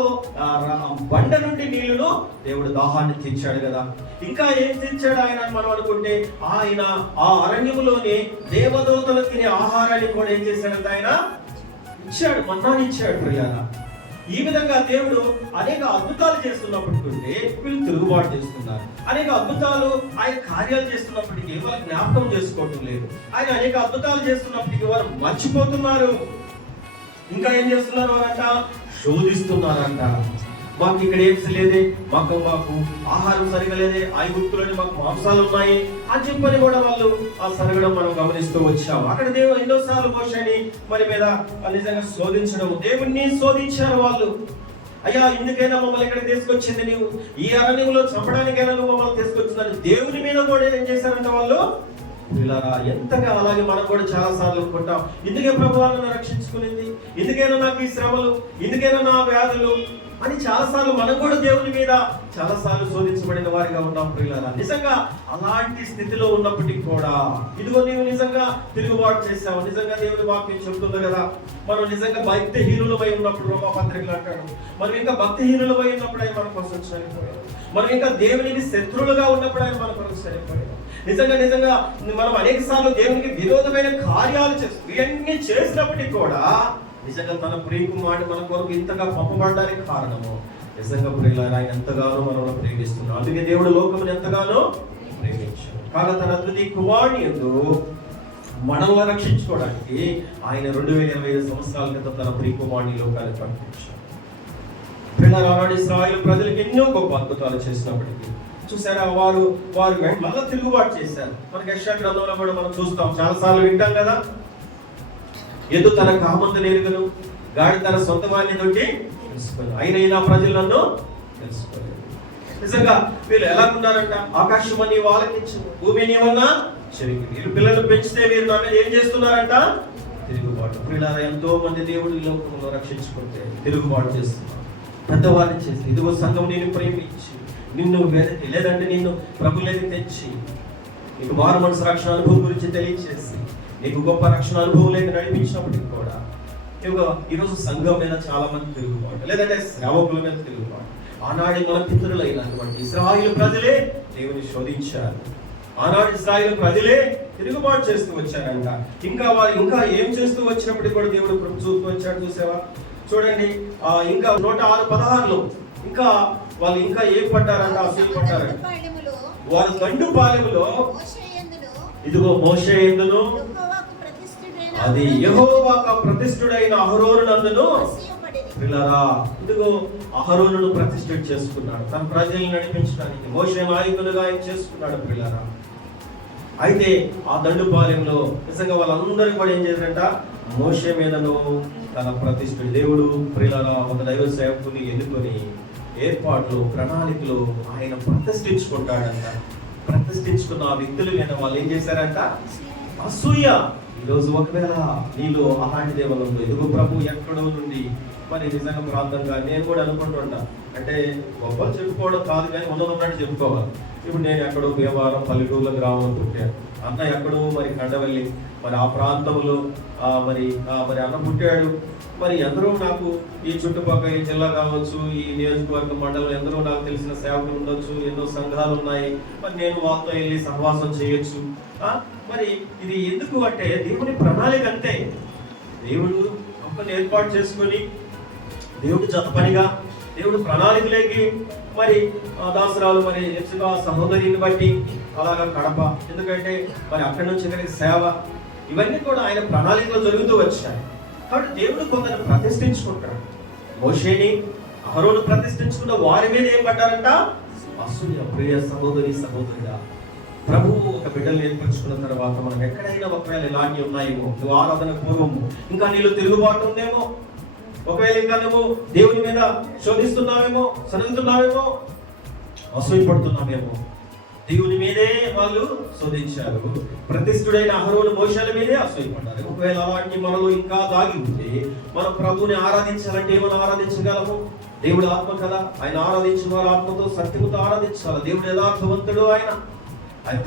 బండ నుండి నీళ్లను దేవుడు దాహాన్ని తీర్చాడు కదా. ఇంకా ఏం తీర్చాడు ఆయన మనం అనుకుంటే, ఆయన ఆ అరణ్యములోనే దేవదూతలు తినే ఆహారాన్ని కూడా ఏం చేశాడంటే ఆయన ఇచ్చాడు, మన్నాని ఇచ్చాడు ప్రియారా. ఈ విధంగా దేవుడు అనేక అద్భుతాలు చేస్తున్నప్పటికంటే వీళ్ళు తిరుగుబాటు చేస్తున్నారు. అనేక అద్భుతాలు ఆయన కార్యాలు చేస్తున్నప్పటికీ వాళ్ళ జ్ఞాపకం చేసుకోవటం లేదు. ఆయన అనేక అద్భుతాలు చేస్తున్నప్పటికీ వారు మర్చిపోతున్నారు. ఇంకా ఏం చేస్తున్నారు వారంట, శోధిస్తున్నారంట. మాకు ఇక్కడ ఏం లేదే, మాకు ఆహారం సరిగా లేదే, ఐగుప్తులోని మాకు మాంసాలు ఉన్నాయి అని చెప్పని కూడా వాళ్ళు సరగడం మనం గమనిస్తూ వచ్చాము. అక్కడ దేవుడు ఎన్నోసార్లు మోషేని మరి మీద నిజంగా శోధించడం, దేవుణ్ణి శోధించారు వాళ్ళు. అయ్యా ఎందుకైనా మమ్మల్ని ఇక్కడికి తీసుకొచ్చింది నీవు, ఈ అరణ్యంలో చంపడానికైనా నువ్వు మమ్మల్ని తీసుకొచ్చిందని దేవుని మీద కూడా ఏం చేశారంటే వాళ్ళు. పిల్లరా, ఎంతగా అలాగే మనం కూడా చాలా సార్లు అనుకుంటాం, ఎందుకే ప్రభువా నన్ను రక్షించుకునింది, ఎందుకైనా నాకు ఈ శ్రమలు, ఎందుకైనా నా వ్యాధులు అని చాలాసార్లు మనం కూడా దేవుని మీద చాలాసార్లు శోధించబడిన వారిగా ఉన్నాం ప్రియులారా. నిజంగా అలాంటి స్థితిలో ఉన్నప్పటికీ కూడా ఇదిగో నీవు నిజంగా తిరుగుబాటు చేశావు. నిజంగా దేవుని వాక్యం చెబుతుంది కదా, మనం నిజంగా భక్తిహీనులమై ఉన్నప్పుడు రోమపత్రికలు అంటాడు, మనం ఇంకా భక్తిహీనులమై ఉన్నప్పుడు ఆయన మన కోసం చనిపోయాడు. మనం ఇంకా దేవునికి శత్రువులుగా ఉన్నప్పుడు ఆయన మన కొరకు చనిపోయాడు. నిజంగా మనం అనేక సార్లు దేవునికి విరోధమైన కార్యాలు చేస్తాం. ఇవన్నీ చేసినప్పటికీ కూడా నిజంగా తన ప్రియకుమారుడు మన కొరకు ఇంతగా పంపబడడానికి కారణము నిజంగా ప్రియులారా ఆయన ఎంతగానో మనల్ని ప్రేమిస్తున్నాడు. అందుకే దేవుడు లోకమును ఎంతగానో ప్రేమించాడు. కాగా తన అద్వితీయ కుమారుని యందు మనల్ని రక్షించుకోవడానికి ఆయన 2025 సంవత్సరాల క్రితం తన ప్రియకుమారుని లోకానికి పంపించాడు. ప్రియులారా ఆనాడు ఇశ్రాయేలు ప్రజలకు ఎన్నో గొప్ప అద్భుతాలు చేసినప్పటికీ చూసారా వారు మళ్ళీ తిరుగుబాటు చేశారు. మనకి యెషయా గ్రంథంలో కూడా మనం చూస్తాం, చాలాసార్లు వింటాం కదా, ఎద్దు తన కామంత నేరుగను గాడి తన సొంత వారిని తోటి తెలుసుకోలేదు, అయినా ప్రజలు నన్ను తెలుసుకోలేదు. నిజంగా వీళ్ళు ఎలా ఉన్నారంట, ఆకాశం అని వాళ్ళకిచ్చు భూమిని ఏమన్నా చెరిగి వీళ్ళు పిల్లలు పెంచితే వీరు నా మీద ఏం చేస్తున్నారంట, తిరుగుబాటు. ప్రియులారా ఎంతో మంది దేవుడు ఈ లోకంలో రక్షించుకుంటే తిరుగుబాటు చేస్తున్నారు. పెద్దవారిని చేసి ఇదిగో సంఘం నేను ప్రేమించి నిన్ను లేదంటే నిన్ను ప్రభువులోకి తెచ్చి నీకు మారు మనసు రక్షణ అనుభవం గురించి తెలియచేసి నీకు గొప్ప రక్షణ అనుభవంలోకి నడిపించినప్పటికి కూడా ఈరోజు సంఘం మీద చాలా మంది తిరుగుబాటు, లేదంటే సేవకుల మీద తిరుగుబాటు. ఆనాడు మన పితరులైనటువంటి ఇశ్రాయేలు ప్రజలే దేవుని శోధించారు. ఆనాడు ఇశ్రాయేలు ప్రజలే తిరుగుబాటు చేస్తూ వచ్చారంట. వారు ఇంకా ఏం చేస్తూ వచ్చినప్పటికీ కూడా దేవుడు చూస్తూ వచ్చాడు. చూసావా, చూడండి, ఇంకా 106:16 ఇంకా వాళ్ళు ఇంకా ఏం పడ్డారంట, అసలు పడ్డారంట. వారు దండుపాలెములో ఇదిగో మోషే యందును అది యెహోవాకు ప్రతిష్ఠుడైన అహరోనునందును పిల్లరా ఇదిగో అహరోనును ప్రతిష్ఠ చేసుకున్నాడు. తన ప్రజల్ని నడిపించడానికి మోషే నాయకులుగా ఆయన చేసుకున్నాడు పిల్లరా. అయితే ఆ దండుపాలెంలో నిజంగా వాళ్ళందరూ కూడా ఏం చేశారంట, మోషే మీదను తన ప్రతిష్ఠ దేవుడు ప్రియులారా ఒక దైవ సేవకుని ఎన్నుకొని ఏర్పాట్లు ప్రణాళికలు ఆయన ప్రతిష్ఠించుకుంటాడంట. ప్రతిష్ఠించుకున్న ఆ వ్యక్తుల మీద వాళ్ళు ఏం చేశారంట, అసూయ. ఈరోజు ఒకవేళ నీలో అలాంటి దేవులు ఉందో ఇదిగో ప్రభు ఎక్కడో నుండి మరి నిజంగా ప్రాంతంగా నేను కూడా అనుకుంటుంటా, అంటే గొప్పలు చెప్పుకోవడం కాదు కానీ ఉన్నట్టు చెప్పుకోవాలి. ఇప్పుడు నేను ఎక్కడో భీమవరం పల్లెటూరులో గ్రామంలో పుట్టాను, అన్న ఎక్కడో మరి కండవల్లి మరి ఆ ప్రాంతంలో మరి అన్న పుట్టాడు. మరి ఎందరో నాకు ఈ చుట్టుపక్కల ఈ జిల్లా కావచ్చు, ఈ నియోజకవర్గ మండలం ఎందరో నాకు తెలిసిన సేవకులు ఉండొచ్చు, ఎన్నో సంఘాలు ఉన్నాయి. మరి నేను వాళ్ళతో వెళ్ళి సహవాసం చేయొచ్చు. మరి ఇది ఎందుకు అంటే దేవుని ప్రణాళిక అంతే. దేవుడు గొప్పని ఏర్పాటు చేసుకొని దేవుడు జతపనిగా దేవుడు ప్రణాళికలోకి మరి దాసరాలు మరి ఎత్తుగా సహోదరిని బట్టి అలాగా కడప, ఎందుకంటే మరి అక్కడి నుంచి ఇక్కడికి సేవ, ఇవన్నీ కూడా ఆయన ప్రణాళికలో జరుగుతూ వచ్చాయి. కాబట్టి దేవుడు కొందరు ప్రతిష్ఠించుకుంటాడు. మోషేని అహరోను ప్రతిష్ఠించుకున్న వారి మీద ఏం పడ్డారంట, అసూయ. ప్రియ సహోదరిగా ప్రభువు ఒక బిడ్డలు ఏర్పరచుకున్న తర్వాత మనం ఎక్కడైనా ఒకవేళ ఇలాంటివి ఉన్నాయేమో, నువ్వు ఆరాధన పూర్వము ఇంకా నీలో తిరుగుబాటు ఉందేమో, ఒకవేళ ఇంకా నువ్వు దేవుని మీద శోధిస్తున్నావేమో, సనుగుతున్నావేమో, అసూయపడుతున్నావేమో. దేవుని మీదే వాళ్ళు శోధించారు. ప్రతిష్ఠుడైన అహరోను మోషేల మీదే అసూయపడ్డారు. ఒకవేళ అలాంటి మనలో ఇంకా దాగి ఉంటే మనం ప్రభువుని ఆరాధించాలంటే ఏమైనా ఆరాధించగలము? దేవుడు ఆత్మ కదా, ఆయన ఆరాధించిన వారు ఆత్మతో సత్యముతో ఆరాధించాలి. దేవుడు యథార్థవంతుడు, ఆయన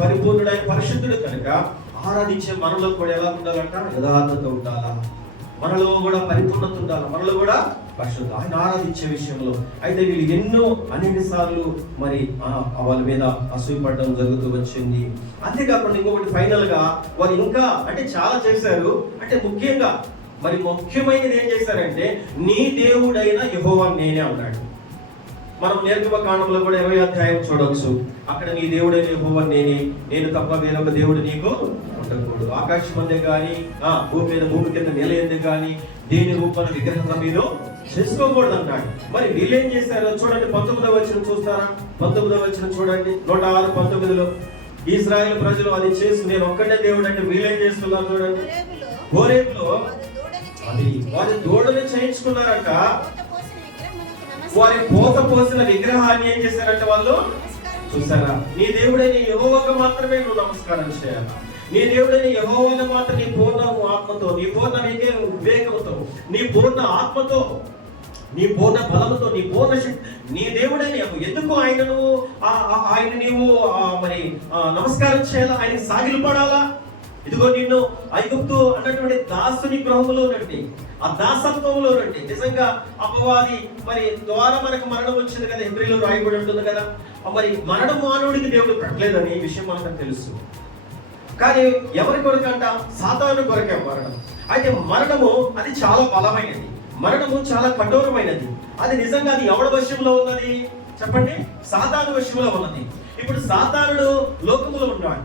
పరిపూర్ణుడు, ఆయన పరిశుద్ధుడు కనుక ఆరాధించే మనలో కూడా ఎలా ఉండాలంట, యథార్థత ఉండాలా, మనలో కూడా పరిపూర్ణత ఉండాలి, మనలో కూడా పరిశుద్ధ ఆయన ఆరాధించే విషయంలో. అయితే వీళ్ళు ఎన్నో అనేక సార్లు మరి వాళ్ళ మీద అసూయపడడం జరుగుతూ వచ్చింది. అంతేకాకుండా ఇంకొకటి ఫైనల్ గా వారు ఇంకా అంటే చాలా చేశారు. అంటే ముఖ్యంగా మరి ముఖ్యమైనది ఏం చేశారంటే, నీ దేవుడైన యెహోవా నేనే అన్నాడు. మనం నిర్గమకాండంలో కూడా 20వ అధ్యాయం చూడవచ్చు. అక్కడ నీ దేవుడైన యెహోవా నేనే, నేను తప్ప వేరొక దేవుడు నీకు ఉండకూడదు. ఆకాశం అందే కానీ భూమి మీద భూమి కింద నిలయందే కానీ దేని రూపాన్ని విగ్రహంగా మీరు చేసుకోకూడదు అన్నాడు. మరి వీళ్ళేం చేశారో చూడండి, 19వ వచనం చూస్తారా? 19వ వచనం చూడండి. 106:19 ఇశ్రాయేలు ప్రజలు అది చేసి నేను ఒక్కడే దేవుడు అంటే వీళ్ళేం చేస్తున్నారు చూడండి. హోరేబులో అది వారి దూడని చేయించుకున్నారంట. వారి పోత పోసిన విగ్రహాన్ని ఏం చేశారంటే వాళ్ళు చూసారా, నీ దేవుడైన యెహోవాకు మాత్రమే నువ్వు నమస్కారం చేయాలి. నీ దేవుడైన యెహోవాను మాత్రం నీ పూర్ణ ఆత్మతో, నీ పూర్ణ వివేకంతో, నీ పూర్ణ ఆత్మతో, నీ పూర్ణ బలముతో, నీ పూర్ణ శక్తి, నీ దేవుడైన ఎందుకు ఆయన నీవు మరి నమస్కారం చేయాలా, ఆయన సాగిలు పడాలా? ఇదిగో నిన్ను ఐగుప్తు అన్నటువంటి దాసుని గృహంలో నుండి, ఆ దాసత్వంలో నుండి, నిజంగా అపవాది మరి ద్వారా మనకు మరణం వచ్చింది కదా, హెబ్రీలో రాయబడి ఉంటుంది కదా. మరి మరణం మానవుడికి దేవుడు పెట్టలేదని ఈ విషయం మనకు తెలుసు. కానీ ఎవరి కొరకంట? సాతాను కొరకే మరణం. అయితే మరణము అది చాలా బలమైనది, మరణము చాలా కఠోరమైనది. అది నిజంగా అది ఎవరి వశంలో ఉన్నది చెప్పండి? సాతాను వశంలో ఉన్నది. ఇప్పుడు సాతానుడు లోకములో ఉన్నాడు.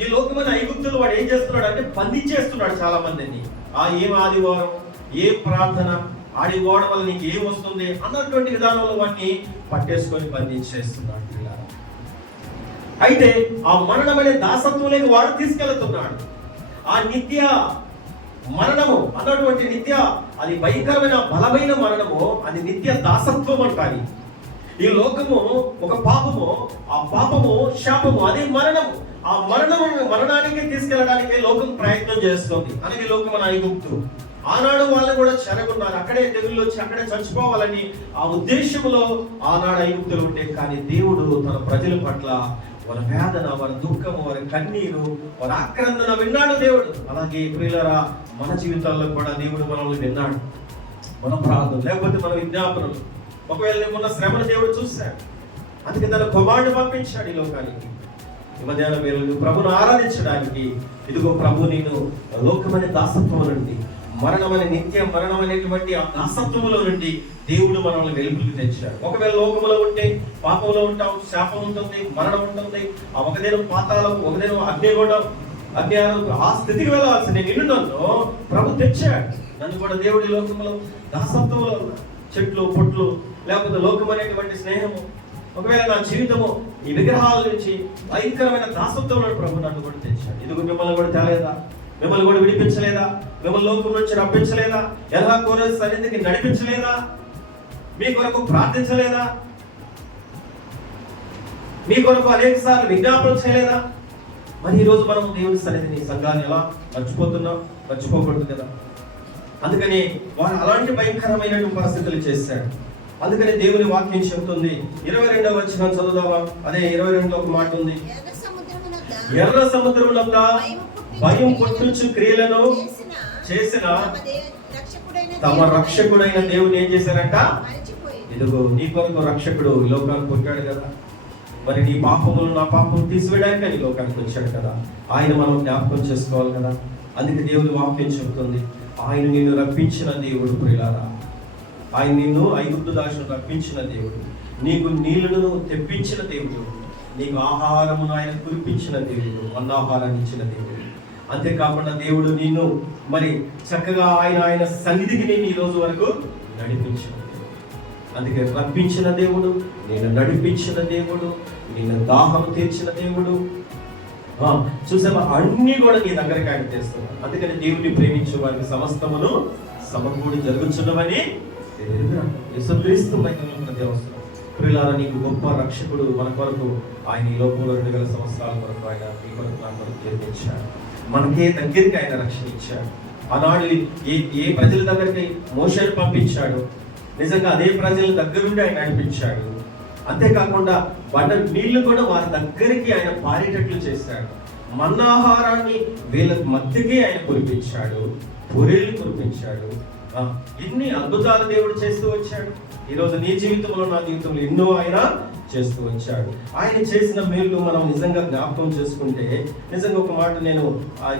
ఈ లోకమైన ఐగుప్తులు వాడు ఏం చేస్తున్నాడు అంటే బంధించేస్తున్నాడు చాలా మందిని. ఏం ఆదివారం, ఏ ప్రార్థన, ఆడిపోవడం వల్ల నీకు ఏం వస్తుంది అన్నటువంటి విధానంలో వాడిని పట్టేసుకొని బంధించేస్తున్నాడు. అయితే ఆ మరణమనే దాసత్వంలోకి వాడు తీసుకెళ్తున్నాడు. ఆ నిత్య మరణము అన్నటువంటి నిత్య, అది భయంకరమైన బలమైన మరణము, అది నిత్య దాసత్వం అంటారు. ఈ లోకము ఒక పాపము, ఆ పాపము శాపము, అదే మరణము. ఆ మరణానికి తీసుకెళ్ళడానికి లోకం ప్రయత్నం చేస్తుంది. అనేది లోకం మన ఐగుప్తు. ఆనాడు వాళ్ళు కూడా చెరగొన్నారు, అక్కడే తెగుళ్ళు వచ్చి అక్కడే చచ్చిపోవాలని ఆ ఉద్దేశంలో ఆనాడు ఐగుప్తులు ఉంటే. కానీ దేవుడు తన ప్రజల పట్ల వారి వేదన, వారి దుఃఖము, వారి కన్నీరు, వారి ఆక్రందన విన్నాడు దేవుడు. అలాగే ప్రియులారా, మన జీవితాల్లో కూడా దేవుడు మనల్ని విన్నాడు. మన ప్రార్థన లేకపోతే మన విజ్ఞాపనలు, ఒకవేళ నీకున్న శ్రమను దేవుడు చూశాడు. అందుకే తన కుమారుడు పంపించాడు ఈ లోకానికి. ఈ మధ్యాహ్నం వేళ ప్రభును ఆరాధించడానికి. ఇదిగో ప్రభు నేను లోకమనే దాసత్వం నుండి, మరణమనే నిత్య మరణం అనేటువంటి ఆ దాసత్వంలో నుండి దేవుడు మనల్ని వెలుగులోకి తెచ్చాడు. ఒకవేళ లోకములో ఉంటే పాపంలో ఉంటాం, శాపం ఉంటుంది, మరణం ఉంటుంది. ఆ ఒక దినం పాతాళం, ఒక దినం అగ్నిగుండం, అజ్ఞానం, ఆ స్థితికి వెళ్ళాల్సింది నన్ను ప్రభు తెచ్చాడు. నన్ను కూడా దేవుడి లోకంలో దాసత్వంలో ఉన్న చెట్లు పొట్లు, లేకపోతే లోకం అనేటువంటి స్నేహము, ఒకవేళ నా జీవితము ఈ విగ్రహాల నుంచి భయంకరమైన దాసత్వంలో ప్రభు నన్ను కూడా తెచ్చాడు. ఇదిగో మిమ్మల్ని కూడా తేలేదా? మిమ్మల్ని కూడా విడిపించలేదా? మిమ్మల్ని లోకం నుంచి రప్పించలేదా? ఎలా కోరే సన్నిధికి నడిపించలేదా? మీ కొరకు ప్రార్థించలేదా? మీ కొరకు అనేక సార్లు విజ్ఞాపన చేయలేదా? మరి ఈరోజు మనం దేవుని సన్నిధిని, సంఘాన్ని ఎలా మర్చిపోతున్నాం? మర్చిపోకూడదు కదా. అందుకని వారు అలాంటి భయంకరమైన పరిస్థితులు చేశాడు. అందుకని దేవుని వాక్యం చెబుతుంది. 22వ వచనం చదువుదామా? అదే 22లో ఒక మాట ఉంది. ఎర్ర సముద్రమునందు భయం పుట్టించు క్రియలను చేసిన తమ రక్షకుడైన దేవుని ఏం చేశారంట? ఇదిగో నీ కొరకు రక్షకుడు ఈ లోకానికి పుట్టాడు కదా. మరి నీ పాపములు నా పాపం తీసివేయడానికి నీ లోకానికి వచ్చాడు కదా. ఆయన మనం జ్ఞాపకం చేసుకోవాలి కదా. అందుకే దేవుని వాక్యం చెబుతుంది, ఆయన నిన్ను రప్పించిన దేవుడు. ప్రియులారా, ఆయన నిన్ను ఐగుప్తు దాసును రప్పించిన దేవుడు, నీకు నీళ్లను తెప్పించిన దేవుడు, నీకు ఆహారమును ఆయన కురిపించిన దేవుడు, అన్నాహారాన్ని ఇచ్చిన దేవుడు. అంతేకాకుండా దేవుడు నిన్ను మరి చక్కగా ఆయన సన్నిధికి నేను ఈ రోజు వరకు నడిపించిన దేవుడు. అందుకే రప్పించిన దేవుడు, నేను నడిపించిన దేవుడు, నిన్ను దాహం తీర్చిన దేవుడు. చూసావా, అన్ని కూడా నీ దగ్గరికి ఆయన తెస్తున్నాడు. అందుకని దేవుడిని ప్రేమించే వారికి సమస్తమును సమకూడి జరుగుతున్నవని యేసుక్రీస్తు మహిమగల దేవస్థానం. ప్రియులారా, నీకు గొప్ప రక్షకుడు మన కొరకు ఆయన ఈ లోకంలో 2000 సంవత్సరాల కొరకు ఆయన మీ కొరకు నా కొరకు జన్మించాడు. మనకే దగ్గరికి ఆయన రక్షణ ఇచ్చాడు. ఆనాడు ఏ ప్రజల దగ్గరికి మోషేను పంపించాడు, నిజంగా అదే ప్రజల దగ్గరుండి ఆయన నడిపించాడు. అంతేకాకుండా బండ నీళ్లు కూడా వారి దగ్గరికి ఆయన పారేటట్లు చేశాడు. మన్నాహారాన్ని వీళ్ళ మధ్యకి ఆయన కురిపించాడు, పూరేళ్ళు కురిపించాడు. ఎన్ని అద్భుతాలు దేవుడు చేస్తూ వచ్చాడు. ఈరోజు నీ జీవితంలో, నా జీవితంలో ఎన్నో ఆయన చేస్తూ వచ్చాడు. ఆయన చేసిన మేలు మనం నిజంగా జ్ఞాపకం చేసుకుంటే, నిజంగా ఒక మాట నేను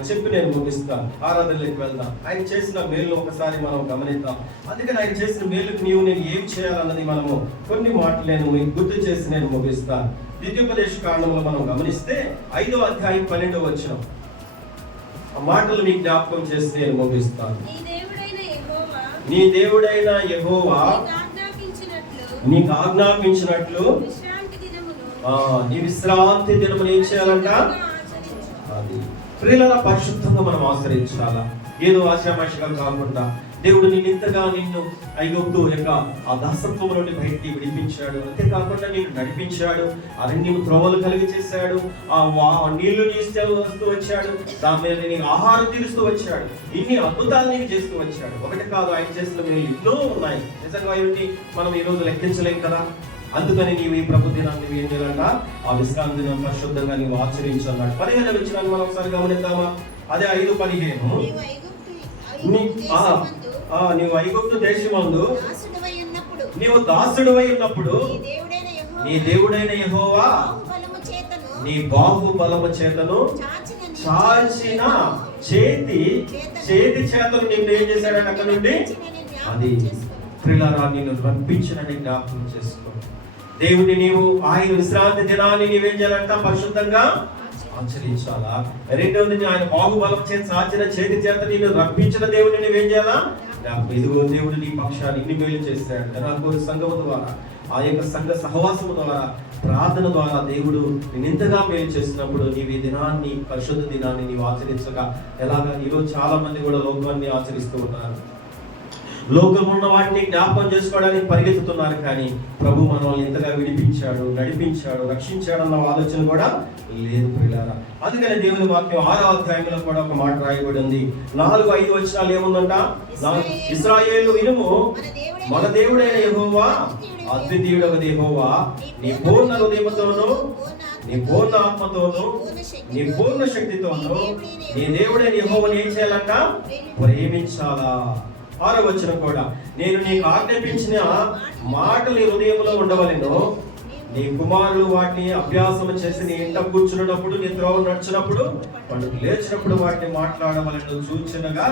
చెప్పి నేను ముగిస్తాను, ఆరాధనలోకి వెళ్దాం. ఆయన చేసిన మేలు ఒకసారి మనం గమనిద్దాం. అందుకని ఆయన చేసిన మేలుకు నేను ఏం చేయాలన్నది మనము కొన్ని మాటలు నేను గుర్తు చేసి నేను ముగిస్తాను. ద్వితీయోపదేశ కాండంలో మనం గమనిస్తే 5వ అధ్యాయం 12వ వచనం ఆ మాటలు మీకు జ్ఞాపకం చేసి నేను ముగిస్తాను. నీ దేవుడైన యెహోవా నీకు ఆజ్ఞాపించినట్లు నీ విశ్రాంతి దినమును ఏం చేయాలంట? అది ప్రియులారా, పరిశుద్ధంగా మనం ఆచరించాలా. ఏదో ఆశామాషగా కాకుండా దేవుడు నిన్ను ఐగుప్తు యొక్క ఆ దాసత్వం నుండి బయటికి విడిపించాడు. అంతేకాకుండా నేను నడిపించాడు, అరణ్యం త్రోవలు కలిగి చేశాడు, ఆ నీళ్లు వస్తూ వచ్చాడు, దాని మీద నీకు ఆహారం తీరుస్తూ వచ్చాడు. ఇన్ని అద్భుతాలు నీకు చేస్తూ వచ్చాడు. ఒకటి కాదు, ఆయన చేసిన మీరు ఎన్నో ఉన్నాయి. నిజంగా ఇవన్నీ మనం ఈ రోజు లెక్కించలేం కదా. అందుకని నీవు ఈ ప్రభు దినాన్ని ఏం చేయాలంట? ఆ విశ్రాంతి దినం పరిశుద్ధంగా నీవు ఆచరించన్నాడు. 15వ వచనాన్ని మనం ఒకసారి గమనిద్దామా? అదే 5:15 నీవు నీవు ఐగుప్తు దేశమందు దాసుడవై ఉన్నప్పుడు నీవు దాసుడువై ఉన్నప్పుడు నీ దేవుడైన నీ దేవుడైన యెహోవా బాహుబలము చేతను నీ బాహుబలము చేతను చాచిన చేతి చేతను నిన్ను ఏం చేశాడని అక్కడ నుండి అది ప్రియులారా నిన్ను రప్పించినని జ్ఞాపకం చేసుకో. దేవుని నీవు ఆయన విశ్రాంతి దినాన్ని నీవేం చేయాలంట? పరిశుద్ధంగా ఆచరించాలా. రెండవది ఆయన బాహుబలం చేత సాచిన చేతి చేత నిన్ను రప్పించిన దేవుని నువ్వేం చేయాలా? ఇదిగో దేవుడు నీ పక్షాన్ని ఇన్ని మేలు చేశాడు. కరాకోరు సంఘము ద్వారా, ఆ యొక్క సంఘ సహవాసము ద్వారా, ప్రార్థన ద్వారా దేవుడు నిన్నింతగా మేలు చేసినప్పుడు నీవు ఈ దినాన్ని, పరిశుద్ధ దినాన్ని నీవు ఆచరించగా ఎలాగా? ఈరోజు చాలా మంది కూడా లోకాన్ని ఆచరిస్తూ ఉన్నారు. లోకంలో ఉన్న వాటిని జ్ఞాపకం చేసుకోవడానికి పరిగెత్తుతున్నారు, కానీ ప్రభు మనల్ని ఎంతగా విడిపించాడు, నడిపించాడు, రక్షించాడు అన్న ఆలోచన కూడా లేదు ప్రియులారా. అందుకని దేవుని వాక్యం 6వ అధ్యాయంలో కూడా ఒక మాట రాయబడి ఉంది. 4-5 వచనాలు ఏముందంట? ఇశ్రాయేలు వినుము, మన దేవుడైన యెహోవా అద్వితీయుడగు యెహోవా, నీ పూర్ణ హృదయముతోను, నీ పూర్ణ ఆత్మతోను, నీ పూర్ణ శక్తితోను నీ దేవుడైన యెహోవాని ఏం చేయాలంట? ప్రేమించాలా. 6వ వచనం కూడా, నేను నీకు ఆజ్ఞాపించిన మాటలు నీ హృదయంలో ఉండవలెను. నీ కుమారులు వాటిని అభ్యాసం చేసి నీ ఇంట కూర్చున్నప్పుడు, నీ త్రోవ నడిచినప్పుడు, వాడు లేచినప్పుడు వాటిని మాట్లాడవలెను. సూచనగా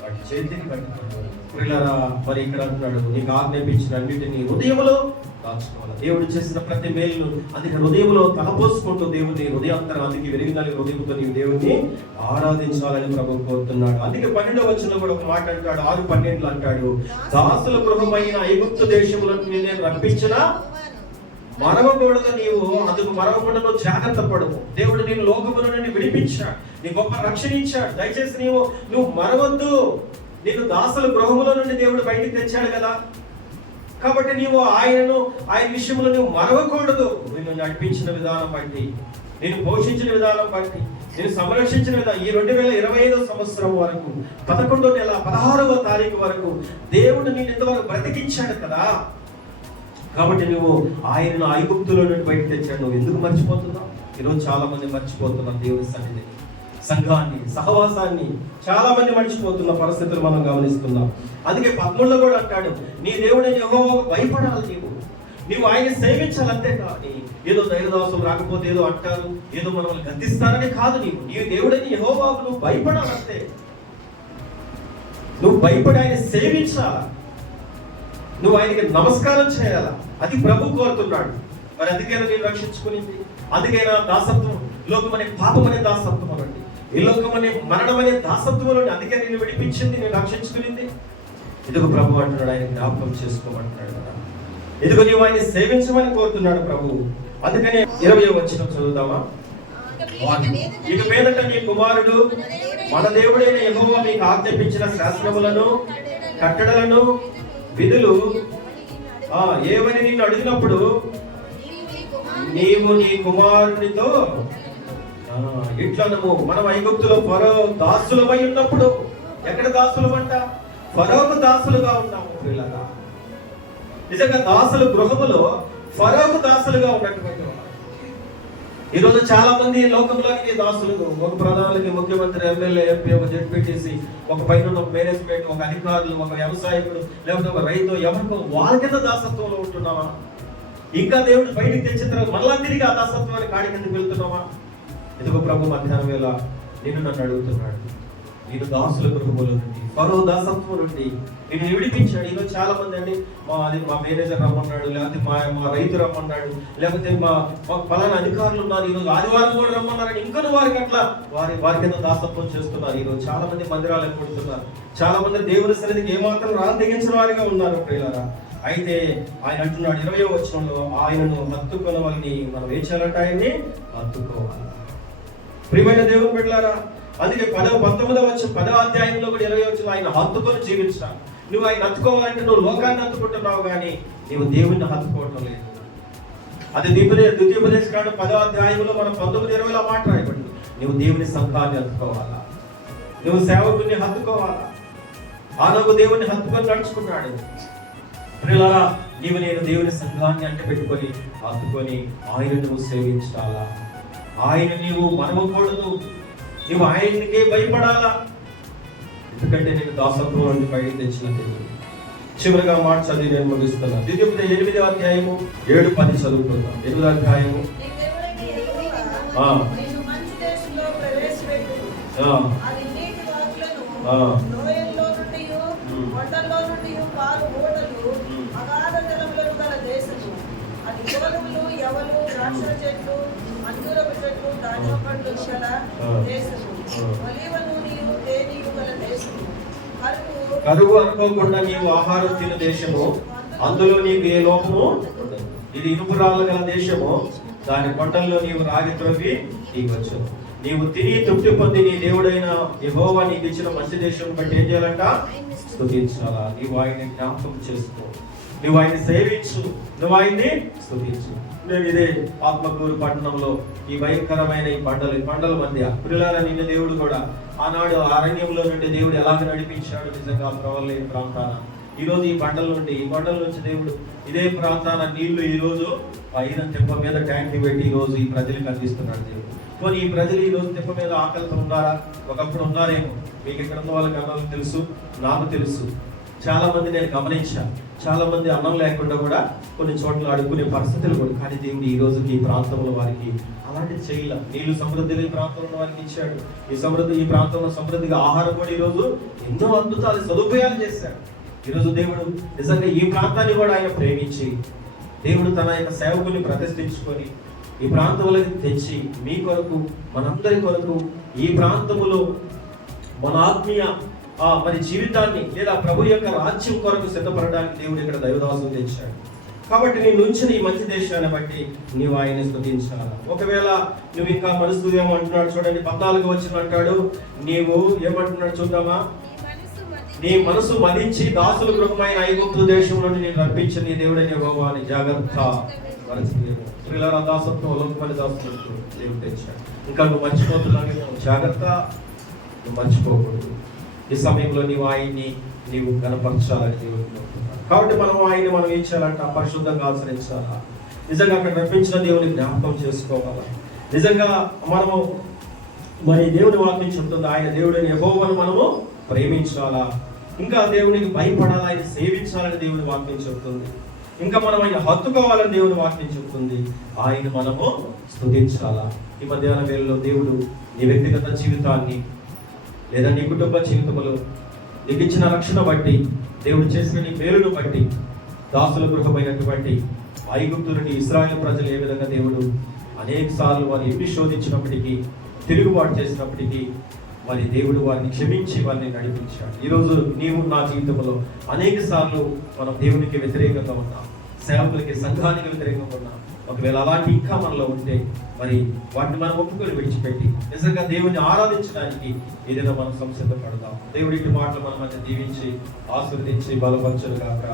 వాటి చేతికి కట్టుకున్నాడు. ప్రియులారా, మరి ఇక్కడ అంటున్నాడు, నీకు ఆజ్ఞాపించిన అన్నిటిని హృదయంలో దాచుకోవాలి. దేవుడు చేసిన ప్రతి మేలును అందుకే హృదయంలో తలపోసుకుంటూ దేవుని హృదయాంతరానికి విరిగిన హృదయంతో నీవు దేవుని ఆరాధించాలని ప్రభు కోరుతున్నాడు. అందుకే 12వ వచనంలో కూడా ఒక మాట అంటాడు. 6:12 అంటాడు, దాసుల గృహమైన ఐగుప్తు దేశంలో నేను రప్పించిన మరవకూడదు, నీవు అందుకు మరవకుండా నువ్వు జాగ్రత్త పడవు. దేవుడు నేను లోకముల నుండి విడిపించాడు, నీ గొప్ప రక్షణ ఇచ్చాడు. దయచేసి నువ్వు మరవద్దు. నేను దాసుల గృహముల నుండి దేవుడు బయటికి తెచ్చాడు కదా, కాబట్టి నీవు ఆయన విషయంలో నువ్వు మరవకూడదు. నేను నడిపించిన విధానం బట్టి, నేను పోషించిన విధానం బట్టి, నేను సంరక్షించిన విధానం, ఈ 2025 సంవత్సరం వరకు 11వ నెల 16వ తారీఖు వరకు దేవుడు నేను ఇంతవరకు బ్రతికించాడు కదా. కాబట్టి నువ్వు ఆయనను ఐగుప్తులో నుండి బయటకు తెచ్చాడు. నువ్వు ఎందుకు మర్చిపోతున్నావు? ఈరోజు చాలా మంది మర్చిపోతున్నారు దేవుని సన్నిధిని, సంఘాన్ని, సహవాసాన్ని చాలా మంది మర్చిపోతున్న పరిస్థితులు మనం గమనిస్తున్నాం. అందుకే 13లో కూడా అంటాడు, నీ దేవుడైన యెహోవాకు భయపడాలి. నీవు ఆయన సేవించాలంతే. కానీ ఏదో దైవదాసులు రాకపోతే ఏదో అంటారు, ఏదో మనల్ని గద్దిస్తారని కాదు. నీ దేవుడైన యెహోవాకు నువ్వు భయపడాలంతే. నువ్వు భయపడి ఆయన సేవించాలా, నువ్వు ఆయనకి నమస్కారం చేయాలా. అది ప్రభు కోరుతున్నాడు. మరి అందుకైనా నేను రక్షించుకునింది, అందుకైనా దాసత్వం, లోకం అనే పాపం అనే దాసత్వం అనండి, ఈ లోకం అనే మరణం అనే దాసత్వం, అందుకే నేను విడిపించింది, నేను రక్షించుకునింది. ఇదిగో ప్రభు అంటున్నాడు, ఆయన జ్ఞాపకం చేసుకోమంటున్నాడు కదా. ఇదిగో నీవు ఆయన సేవించమని కోరుతున్నాడు ప్రభు. అందుకని 20వ వచనం చదువుతామా? ఇక మీదట నీ కుమారుడు మన దేవుడైన యెహోవా మీకు ఆజ్ఞాపించిన శాసనములను, కట్టడలను, విధులు ఏవని నిన్ను అడిగినప్పుడు నీవు నీ కుమారునితో ఇట్లనము. మనం ఐగుప్తులో ఫరో దాసులమై ఉన్నప్పుడు, ఎక్కడ దాసులమంట? ఫరోకు దాసులుగా ఉన్నాము పిల్లగా. నిజంగా దాసుల గృహములో ఫరోకు దాసులుగా ఉన్నటువంటి వారు. ఈరోజు చాలా మంది లోకంలోనికి దాసులు, ఒక ప్రధానులకి, ముఖ్యమంత్రి, ఎమ్మెల్యే, ఎంపీ, ఒక జడ్పీటీసీ, ఒక పైన ఒక మేనేజ్మెంట్, ఒక అధికారులు, ఒక వ్యవసాయకుడు, లేకపోతే ఒక రైతు, ఎవరికో వాళ్ళ కింద దాసత్వంలో ఉంటున్నావా? ఇంకా దేవుడు బయటికి తెచ్చిన తర్వాత మళ్ళా తిరిగి ఆ దాసత్వాన్ని కాడి కిందకి వెళ్తున్నావా? ఇదిగో ప్రభు మధ్యాహ్నం వేళ నన్ను అడుగుతున్నాడు, నేను దాసుల గృహముల నుండి, ఫరో దాసత్వం నుండి నేను విడిపించాడు. ఈరోజు చాలా మంది అండి, మా మేనేజర్ రమ్మన్నాడు, లేకపోతే మా రైతు రమ్మన్నాడు, లేకపోతే మా పలానా అధికారులు ఉన్నారు, ఈరోజు ఆదివారం కూడా రమ్మన్నారని ఇంకా వారికి అట్లా వారి కింద దాసత్వం చేస్తున్నారు. ఈరోజు చాలా మంది మందిరాలు కొడుతున్నారు, చాలా మంది దేవుని సన్నిధికి ఏమాత్రం తెగించిన వారిగా ఉన్నారు ప్రియులారా. అయితే ఆయన అంటున్నాడు 20వ వచనంలో, ఆయనను హత్తుకొనవలని మనం ఏం చేయాలంటే ఆయన్ని హత్తుకోవాలి. ప్రియమైన దేవుని బిడ్డలారా, అందుకే 10వ అధ్యాయంలో కూడా 20వ వచనంలో ఆయన హత్తుకొని జీవించాలి. నువ్వు ఆయన హత్తుకోవాలంటే నువ్వు లోకాన్ని హత్తుకుంటున్నావు, కానీ నువ్వు దేవుణ్ణి హత్తుకోవటం లేదు. అది ద్వితీయోపదేశ కాండం 10వ అధ్యాయంలో మనం 19-20 మాట రాయబడింది. నువ్వు దేవుని సంఘాన్ని హత్తుకోవాలా, నువ్వు సేవకుని హత్తుకోవాలా. ఆనోకు దేవుణ్ణి హత్తుకొని నడుచుకున్నాడు. ప్రియులారా, నేను దేవుని సంఘాన్ని అంటే పెట్టుకొని హత్తుకొని ఆయన నువ్వు సేవించాలా. ఆయన నీవు మరవకూడదు. నువ్వు ఆయనకే భయపడాలా, ఎందుకంటే నేను దాసత్వం నుండి బయట తెచ్చిన దేవుడు. చివరిగా మాట చదివి నేను ముగిస్తున్నా. ద్వితీయోపదేశం 8వ అధ్యాయము 7-10 చదువుకుందాం. 8వ అధ్యాయము. నిన్ను మంచి దేశంలో ప్రవేశపెట్టును. అది నీటి వాగులను, లోయల్లో నుండియు, కొండల్లో నుండియు పాలు ఊటలు, అగాధ జలములను గల దేశము. అది గోధుమలు, యవలు, ద్రాక్ష చెట్లు, అంజూరపు చెట్లు, దానిమ్మ పండ్లు గల దేశము. ఒలీవ నూనెయు, తేనెయు గల దేశము. కరువు అనుకోకుండా నీవు ఆహారం తిన దేశము, అందులో నీకు ఏ లోపము ఉండదు. ఇది ఇనుపురాళ్ళ గల దేశము, దాని కొండల్లో నీవు రాగి త్రవ్వి నీవచ్చు. నీవు తిని తృప్తి పొంది నీ దేవుడైన యెహోవా నీకు ఇచ్చిన మంచి దేశం బట్టి ఏం చేయాలంట? స్తుతించాలా. నీవు ఆయన్ని జ్ఞాపకం చేసుకో, నువ్వు ఆయన్ని సేవించు, నువ్వు ఆయన్ని స్తుతించు. నేను ఇదే ఆత్మకూరు పట్టణంలో ఈ భయంకరమైన ఈ పంటల మధ్య ప్రియులారా, నిన్న దేవుడు కూడా ఆనాడు అరణ్యంలో నుండి దేవుడు ఎలాగ నడిపించాడు నిజంగా ప్రవలేని ప్రాంతాన. ఈ రోజు ఈ కొండల నుంచి దేవుడు ఇదే ప్రాంతాన నీళ్లు ఈ రోజు పైన తెప్ప మీద ట్యాంక్ పెట్టి ఈ రోజు ఈ ప్రజలకు అందిస్తున్నాడు దేవుడు. కానీ ఈ ప్రజలు ఈ రోజు తెప్ప మీద ఆకలితో ఉన్నారా? ఒకప్పుడు ఉన్నారేమో. మీకు ఇక్కడ ఉన్న వాళ్ళకి అన్నం తెలుసు, నాకు తెలుసు. చాలా మంది నేను గమనించాను, చాలా మంది అన్నం లేకుండా కూడా కొన్ని చోట్ల అడుక్కునే పరిస్థితులు కూడా. కానీ దేవుడు ఈ రోజుకి ఈ ప్రాంతంలో వారికి అలాంటి చేయలే. నీళ్లు సమృద్ధిగా ఈ ప్రాంతంలో వారికి ఇచ్చాడు. ఈ ప్రాంతంలో సమృద్ధిగా ఆహారం కూడా ఈ రోజు ఎన్నో అద్భుతాలు సదుపాయాలు చేశాడు. ఈరోజు దేవుడు నిజంగా ఈ ప్రాంతాన్ని కూడా ఆయన ప్రేమించి దేవుడు తన యొక్క సేవకుని ప్రతిష్ఠించుకొని ఈ ప్రాంతంలోకి తెచ్చి మీ కొరకు, మనందరి కొరకు ఈ ప్రాంతములో మన ఆత్మీయ మరి జీవితాన్ని లేదా ప్రభు యొక్క రాజ్యం కొరకు సిద్ధపడడానికి దేవుడు ఇక్కడ దైవదాసులు తెచ్చాడు. కాబట్టి నీ నుంచి ఈ మంచి దేశాన్ని బట్టి నీవు ఆయన్ని స్తుతించాలి. ఒకవేళ నువ్వు ఇంకా మనసు ఏమంటున్నాడు చూడండి, 14వ వచనం అంటాడు, నీవు ఏమంటున్నాడు చూద్దామా? నీ మనసు మదించి దాసుల గృహమైన ఐగుప్తు దేశం నుండి నేను రప్పించిన నీ దేవుడైన యెహోవా అని జాగ్రత్త మరచిపోయాను. ప్రియులారా, దాసత్వం లోకమైన దాసత్వం దేవుడు తెచ్చాడు. ఇంకా నువ్వు మర్చిపోతున్నావు, జాగ్రత్త, నువ్వు మర్చిపోకూడదు. ఈ సమయంలో నీవు కనపరచాలని దేవుడు కోరుతున్నాడు. కాబట్టి మనం ఏం చేయాలంటే పరిశుద్ధంగా ఆచరించాలా. నిజంగా అక్కడ రప్పించిన దేవుని జ్ఞాపకం చేసుకోవాలా. నిజంగా మనము మరి దేవుని వాక్యం చెప్తుంది, ఆయన దేవుడిని యెహోవాను మనము ప్రేమించాలా. ఇంకా దేవునికి భయపడాలా, ఆయన సేవించాలని దేవుని వాక్యం చెప్తుంది. ఇంకా మనం ఆయన హత్తుకోవాలని దేవుని వాక్యం చెప్తుంది. ఆయన మనము స్తుతించాలా. ఈ మధ్యాహ్న వేళలో దేవుడు నీ వ్యక్తిగత జీవితాన్ని లేదా నీ కుటుంబ జీవితంలో నీకు ఇచ్చిన రక్షణ బట్టి, దేవుడు చేసిన నీ మేలును బట్టి, దాసుల గృహమైనటువంటి ఐగుప్తు నుండి ఇశ్రాయేలు ప్రజలు ఏ విధంగా దేవుడు అనేక సార్లు వారిని ఎన్ని శోధించినప్పటికీ, తిరుగుబాటు చేసినప్పటికీ మరి దేవుడు వారిని క్షమించి వారిని నడిపించాడు. ఈరోజు నీవు నా జీవితంలో అనేక సార్లు మనం దేవునికి వ్యతిరేకంగా ఉన్నాం, సేవకులకి, సంఘానికి వ్యతిరేకంగా ఉన్నాం. ఒకవేళ అలాంటి ఇంకా మనలో ఉంటే మరి వాటిని మనం ఒప్పుకొని విడిచిపెట్టి నిజంగా దేవుని ఆరాధించడానికి ఏదైనా మనం సంసిద్ధపడదాం. దేవుడి మాటలు మన మధ్య దీవించి ఆశీర్వదించి బలపరచుగాక.